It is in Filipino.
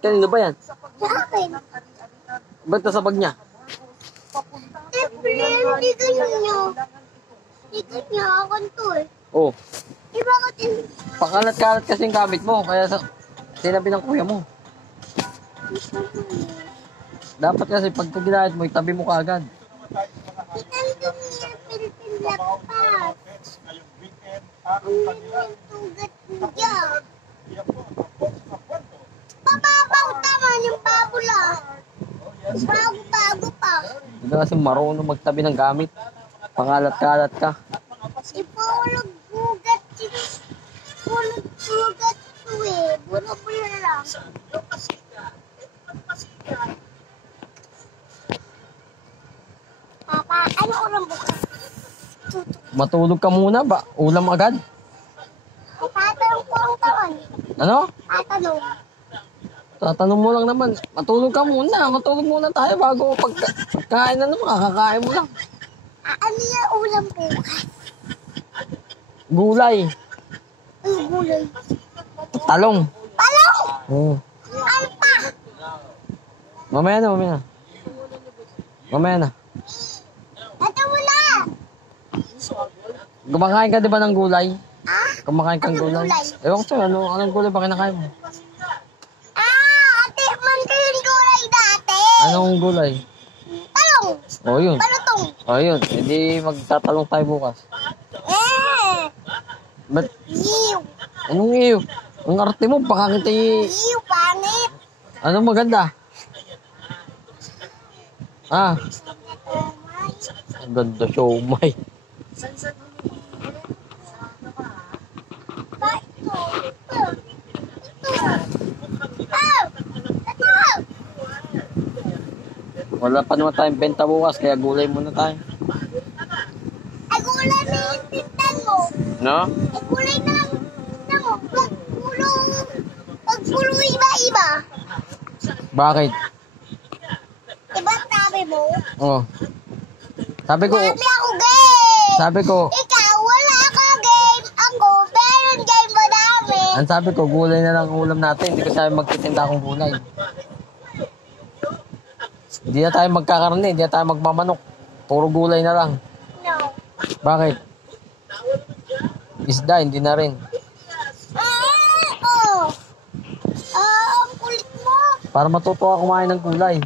Kanino ba yan? Sa akin. Ba't nasa bag niya? Hindi ganyan. Hindi ganyan. Akin to eh. Oh. Eh bakit hindi? Pakalat-kalat kasi yung gamit mo. Kaya sinabi ng kuya mo. Dapat kasi pag ginahit mo, itabi mo kaagad. Itang Philippine laptop. Tugat mo dyan. Pababaw naman yung babula. Bago-bago pa. Hindi kasi marunong magtabi ng gamit. Pakalat-kalat ka. Ipulog gugat to eh. Bula-bula lang. Papa, ano ulam bukas? Matulog ka muna ba? Ulam agad? Tatanong ko ang taon. Ano? Tatanong. Tatanong mo lang naman. Matulog ka muna. Matulog muna tayo bago pagkain na naman. Kakakain mo lang. Ano yung ulam bukas? Gulay. Ay, gulay. Talong. Palong! Oo. Ano pa? Mamaya na, mamaya na. Mamaya na. Ito muna! Kumakain ka di ba ng gulay? Ah? Kumakain kang Anong gulay? gulay? Ewan ko sa'yo, anong gulay ba kinakain mo? Ate, man ko yung gulay dati. Anong gulay? Talong! O yun. Balutong! O yun. Hindi magtatalong tayo bukas. Ba't? Yiw! Anong iyo? Ang arte mo, baka kita Yiw, pangit! Anong maganda? Ah, ang ganda siomay. Pa, ito. Ito. Ito. Wala pa naman tayong benta bukas, kaya gulay muna tayo. Ay, gulay na yung tintan mo. No? Ay, gulay na lang. Mo, pagpulo iba-iba. Bakit? Diba sabi mo? Oh. Sabi ko, Sabi ako game! sabi ko, Ikaw, wala ka game. Ako, meron game mo dami. ang sabi ko, gulay na lang ang ulam natin. Hindi ko sabi magtitinda akong gulay. Hindi na tayo magkakarne, hindi na tayo magmamanok. Puro gulay na lang. No. Bakit? Isda, hindi na rin. Oh. Ang kulit mo. Para matuto ka kumain ng gulay.